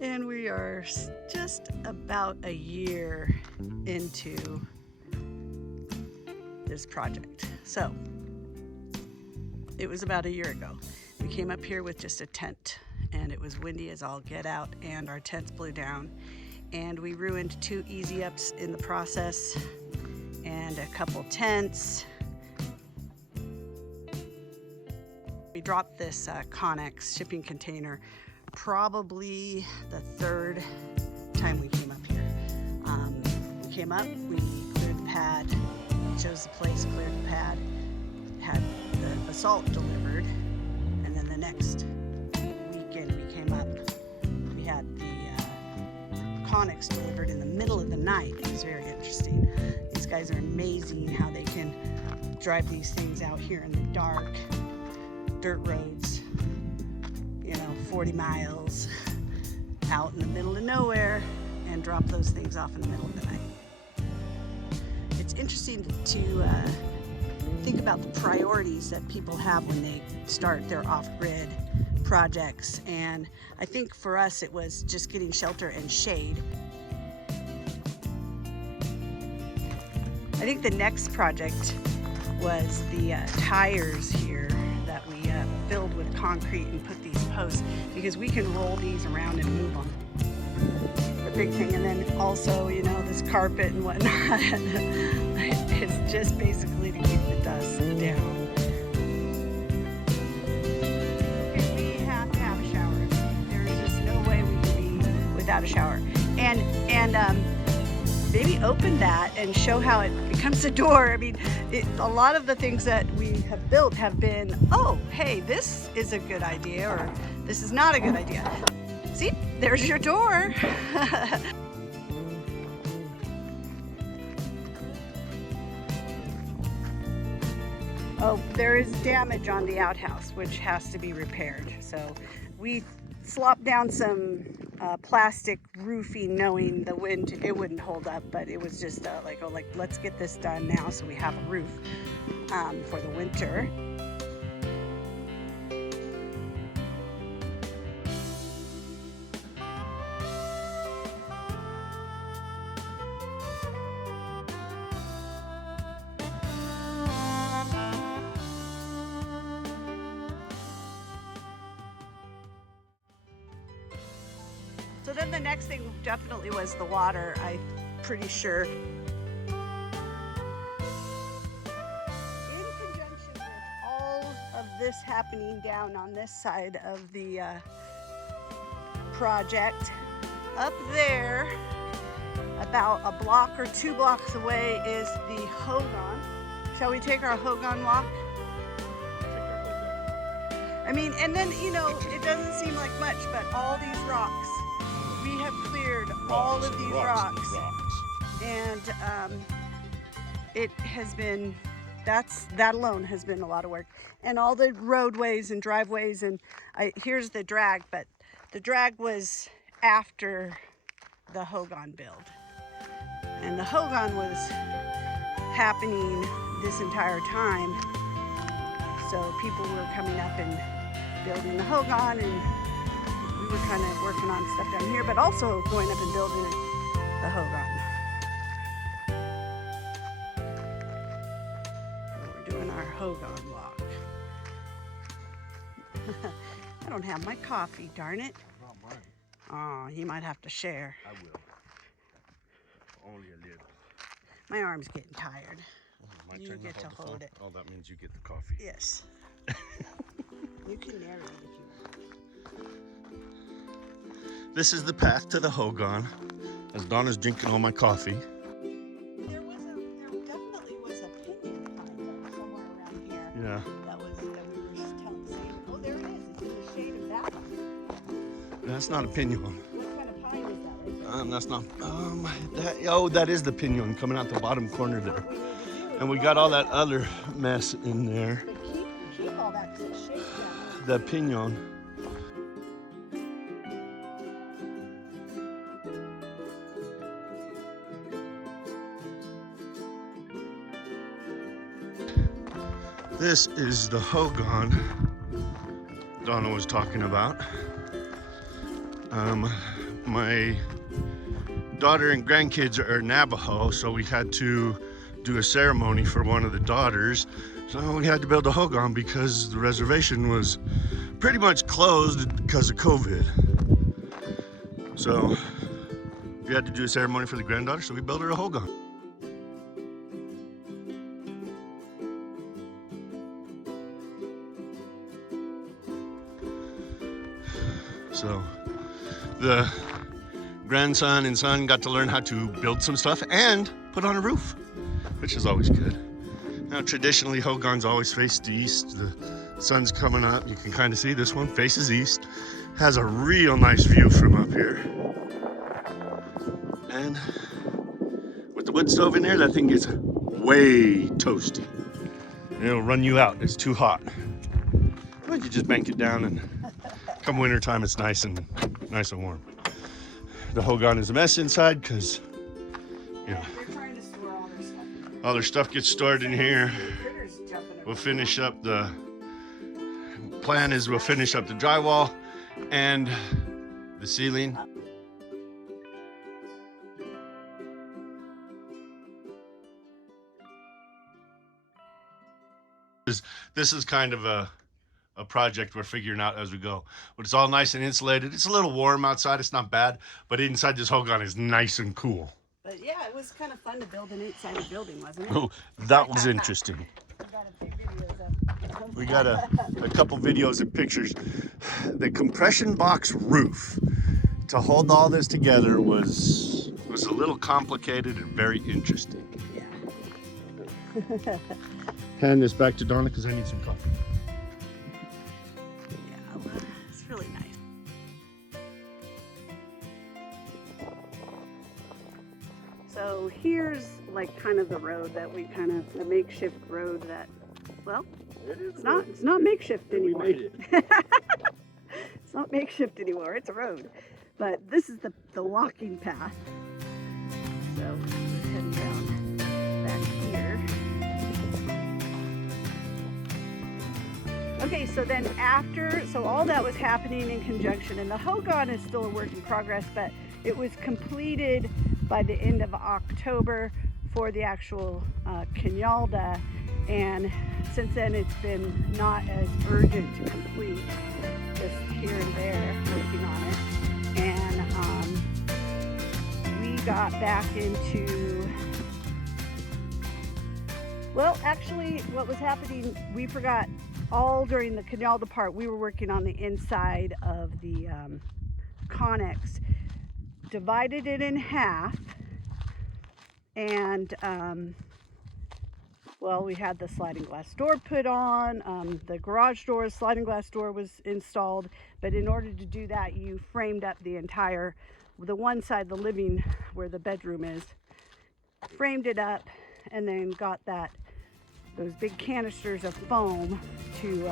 And we are just about a year into this project. So it was about a year ago. We came up here with just a tent, and it was windy as all get out, and our tents blew down, and we ruined 2 easy ups in the process and a couple tents. We dropped this Connex shipping container probably the 3rd time we came up here. We came up, we cleared the pad, chose the place, cleared the pad, had the basalt delivered, and then the next weekend we came up, we had the Connex delivered in the middle of the night. It was very interesting. These guys are amazing how they can drive these things out here in the dark, dirt roads, 40 miles out in the middle of nowhere, and drop those things off in the middle of the night. It's interesting to think about the priorities that people have when they start their off-grid projects, and I think for us it was just getting shelter and shade. I think the next project was the tires here that we filled with concrete and put these posts, because we can roll these around and move them. The big thing, and then also, this carpet and whatnot, it's just basically to keep the dust down. Okay, we have to have a shower. There's just no way we can be without a shower. And maybe open that and show how it becomes a door. I mean, a lot of the things that we have built have been, oh, hey, this is a good idea, or this is not a good idea. See, there's your door. Oh, there is damage on the outhouse, which has to be repaired. So we slopped down some plastic roofing, knowing the wind, it wouldn't hold up, but it was just like let's get this done now so we have a roof for the winter. So then the next thing definitely was the water, I'm pretty sure. In conjunction with all of this happening down on this side of the project, up there, about a block or 2 blocks away, is the Hogan. Shall we take our Hogan walk? I mean, and then, it doesn't seem like much, but all these rocks, we have cleared all of these rocks. And it has been, that alone has been a lot of work. And all the roadways and driveways, and here's the drag, but the drag was after the Hogan build. And the Hogan was happening this entire time. So people were coming up and building the Hogan, and we were kind of working on stuff down here, but also going up and building the Hogan. So we're doing our Hogan walk. I don't have my coffee, darn it. Not mine. Oh, you might have to share. I will. Only a little. My arm's getting tired. My You turn get to the hold phone? it. Oh, that means you get the coffee. Yes. You can narrate if you want. This is the path to the Hogan, as Donna's drinking all my coffee. There definitely was a pinion pine though, somewhere around here. Yeah. That we were just saying, oh, there it is. It's in the shade of that one. That's not a pinon. What kind of pine is that? That's not, that is the pinon coming out the bottom corner there. And we got all that other mess in there. But keep all that because it's shaped down. The pinon. This is the Hogan Donna was talking about. my daughter and grandkids are Navajo, so we had to do a ceremony for one of the daughters. So we had to build a hogan because the reservation was pretty much closed because of COVID. So we had to do a ceremony for the granddaughter, so we built her a hogan. So the grandson and son got to learn how to build some stuff and put on a roof, which is always good. Now, traditionally, hogans always face east. The sun's coming up. You can kind of see this one faces east. Has a real nice view from up here. And with the wood stove in there, that thing gets way toasty. It'll run you out. It's too hot. But you just bank it down, and come winter time, it's nice and warm. The hogan is a mess inside because, you know, They're trying to store all their stuff. all their stuff gets stored in here. Critters jumping We'll finish up the plan is we'll finish up the drywall and the ceiling. This is kind of a project we're figuring out as we go. But it's all nice and insulated. It's a little warm outside. It's not bad. But inside this hogan is nice and cool. But yeah, it was kind of fun to build an inside a building, wasn't it? Oh, that was interesting. We got a couple videos and pictures. The compression box roof to hold all this together was a little complicated and very interesting. Yeah. Hand this back to Donna because I need some coffee. Yeah, well, it's really nice. So here's like kind of the road that we the makeshift road that, well, it's not makeshift anymore. We made it. It's not makeshift anymore, it's a road. But this is the walking path. So we're heading down back here. Okay, so then so all that was happening in conjunction, and the hogan is still a work in progress, but it was completed by the end of October for the actual Kinyalda, and since then it's been not as urgent to complete, just here and there working on it. And we got back into, well, actually what was happening, we forgot all during the Kinyalda part, we were working on the inside of the Connex, divided it in half, and well, we had the sliding glass door put on, the garage door, sliding glass door was installed, but in order to do that, you framed up the one side, the living, where the bedroom is, framed it up, and then got those big canisters of foam to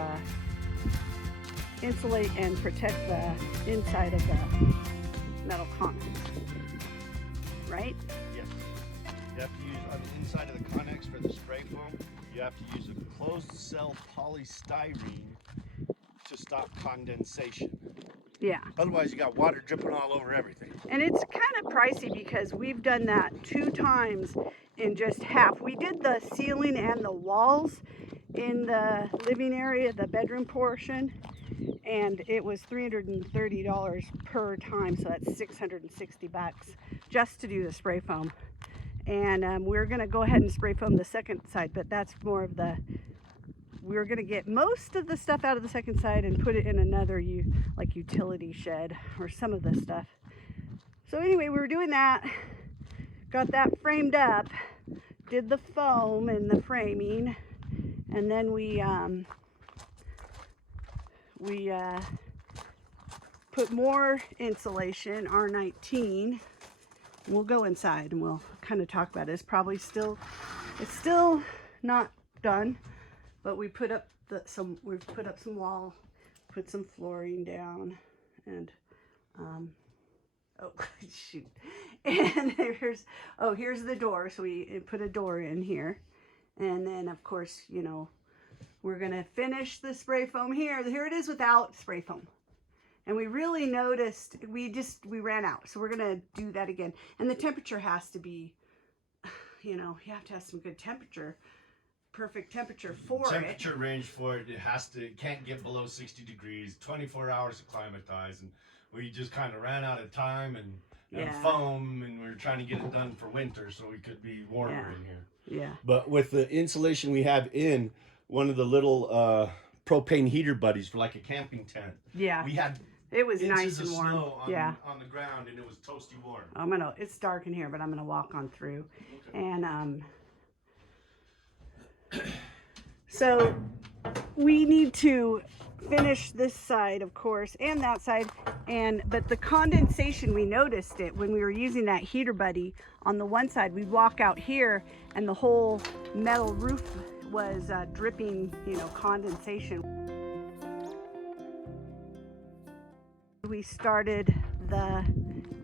insulate and protect the inside of the metal Connex, right? Yes. You have to use, on the inside of the Connex for the spray foam, you have to use a closed cell polystyrene to stop condensation. Yeah. Otherwise you got water dripping all over everything. And it's kind of pricey because we've done that 2 times in just half. We did the ceiling and the walls in the living area, the bedroom portion, and it was $330 per time, so that's $660 just to do the spray foam. And we're going to go ahead and spray foam the second side, but that's more of we're going to get most of the stuff out of the second side and put it in another like utility shed or some of the stuff. So anyway, we were doing that, got that framed up, did the foam and the framing, and then we put more insulation, R19. We'll go inside and we'll kind of talk about it. It's still not done, but we put up some wall, put some flooring down, and oh shoot, and here's the door. So we put a door in here, and then of course, you know, we're gonna finish the spray foam here. Here it is without spray foam, And we really noticed, we ran out. So we're gonna do that again. And the temperature has to be, you know, you have to have some good temperature, perfect temperature for temperature range for it. It can't get below 60 degrees, 24 hours to climatize. And we just kind of ran out of time and foam, and we were trying to get it done for winter so we could be warmer in here. Yeah. But with the insulation we have in one of the little propane heater buddies for like a camping tent. Yeah. We had it was inches nice of and warm. snow Yeah. on the ground, and it was toasty warm. It's dark in here, but I'm gonna walk on through. Okay. And so we need to finish this side, of course, and that side. But the condensation, we noticed it when we were using that heater buddy on the one side. We'd walk out here and the whole metal roof was dripping, you know, condensation. We started the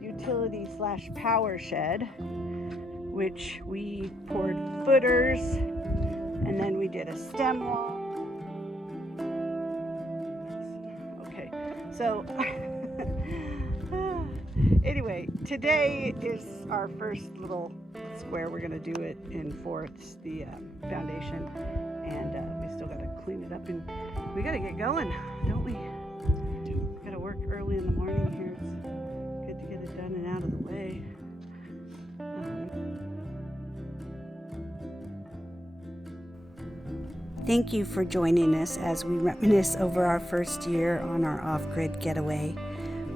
utility / power shed, which we poured footers, and then we did a stem wall. Okay, so anyway, today is our first little square. We're gonna do it in fourths, the foundation, and we still gotta clean it up, and we gotta get going, don't we? Gotta work early in the morning here. It's good to get it done and out of the way. Thank you for joining us as we reminisce over our first year on our off-grid getaway.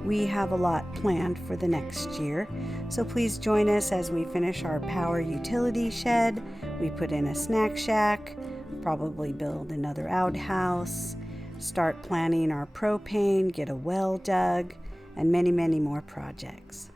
We have a lot planned for the next year, so please join us as we finish our power utility shed. We put in a snack shack, probably build another outhouse, start planning our propane, get a well dug, and many, many more projects.